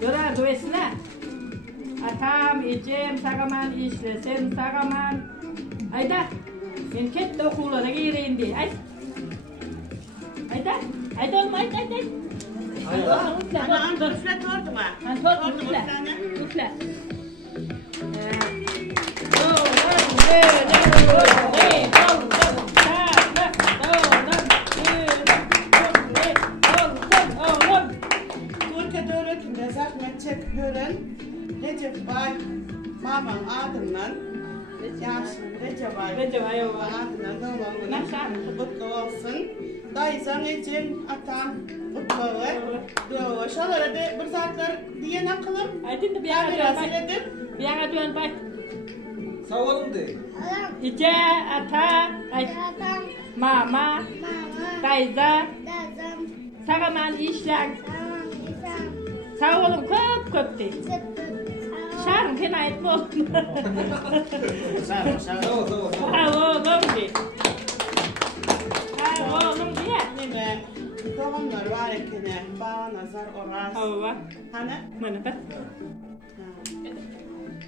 Göra duesine. Atam, icem, sagaman, işlesen, sagaman. Ayda, ben kette okullara gireyim diye. Ayda, ayda olma, ayda. Ana, üfle tortu mu? Tortu üfle. Üfle. Recep Bay, Maman adından, Recep Bay adından doğumunu kutlu olsun. Dayısan Ecem, atam, kutlu şalara da bir saatler diye nakılım. Aydın da bir yana dön bak. Sağ olun de. İce, ata, mama, dayıza, sagaman işler. Sağ olun köp de. Şarım kena etme olsun. Sağ ol. Sağ olun de. Sağ olun diye. Nime, doğumlar var ekine, bağ nazar oras. Hava. Hani? Mana bak.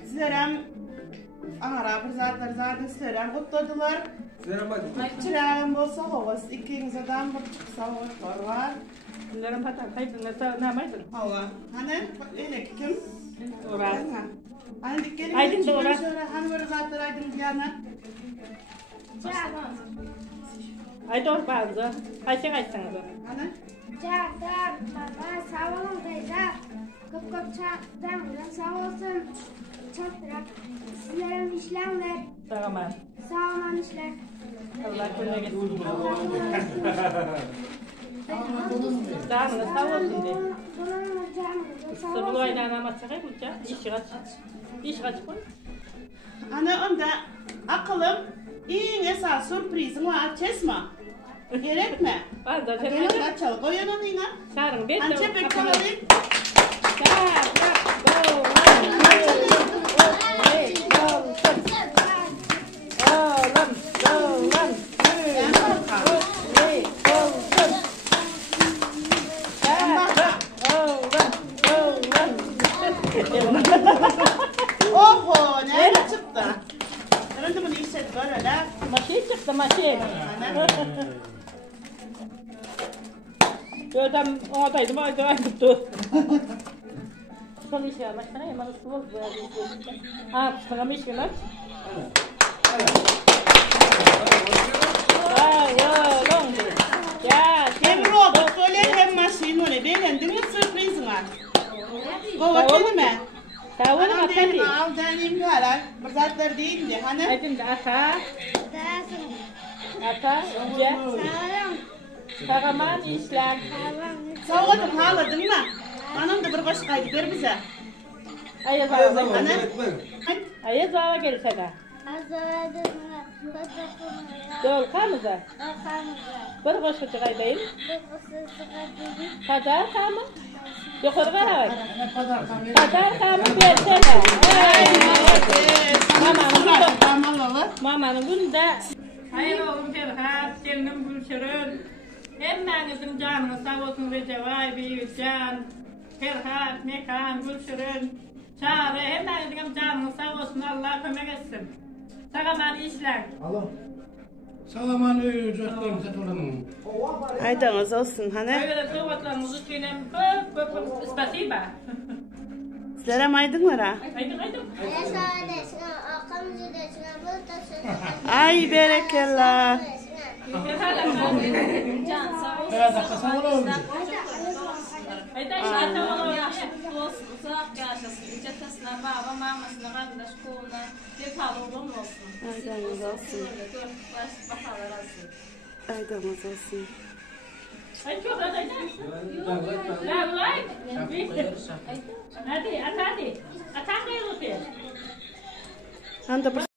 Sizlerem, ara bir zaten sizlerem kutladılar. Sizlere bak. Çırağım olsa havas, ikinizden bir savaş var. Bunların patan kayıtında ne yapmaydın? Hava. Hani? Öyle kim? Oras. Hani dikkelim. Aydın da oras. Hani böyle zaten aydın bir yana. Ay doğru bazı. Ayşe kaçsanız o. Hani? Sağ olun teyze. Kıp sağ olsun. Çattırak. Sizlerin işlemler. Sağlaman işler. Allah gününe getirsin. Dağınla sağ olsun de. Sabul aydan ama çıkıyor uca. İş kaç koy. Hani onda akılım iyi esas sürprizim var açesma. Gerek mi? Ben zaten Gelin açalım. Koyun onu yine. Sarın ben de. Anca pek kalayım. Oho, nerede çıktı? Nerede bunu işlet var öyle? Maşin çıktı maşin. Gördüm oradaydım ayda tuttu. Son işe almışlar ya bana su oldu böyle. Ha kıskamış gibi. Ya Hem robot böyle hem maşin öyle. Beğendin mi sürprizim var? Kova kelime. Sağ olun Anam atati. dedim al dedim karar. Bu zatlar değildi hani. Aydın da ata, ince, Sağ olun. sagaman işler. Sağladın haladın mı? Anam da bir başkaydı ver bize. Ayaz Her ağa. zaman Ana. öğretmen. Ayaz ağa gelirse de. Doğru kamıza. Bir koşu çıkaydayım. Pazar kamı. Yukarı var bak. Pazar kamı versene. Mamanın günde. Hayır oğlum Ferhat, gelinim Gülşer'ün. Hemmenizin canını sağ olsun Recevay, Büyükcan, Ferhat, Mekan, Gülşer'ün. Çağrı, hemmenizin canını sağ olsun Allah kömek etsin. Sağaman işler. Alo. Salaman çocuklarım satıyorum. Aydanız olsun hani. Böyle sıvatlarımızı çiğnem köp spasiba. Sizlere maydın var ha. Haydi. Ay berekallah. Biraz da kısa olur. Haydi aşağıda olalım. baba, mamasına, kardeş, koluna bir palığım olsun. Aydanız olsun. Basalar olsun. Aydanız olsun. Ay çok hadi. La like. Hadi, hadi. Atan da yok. Anda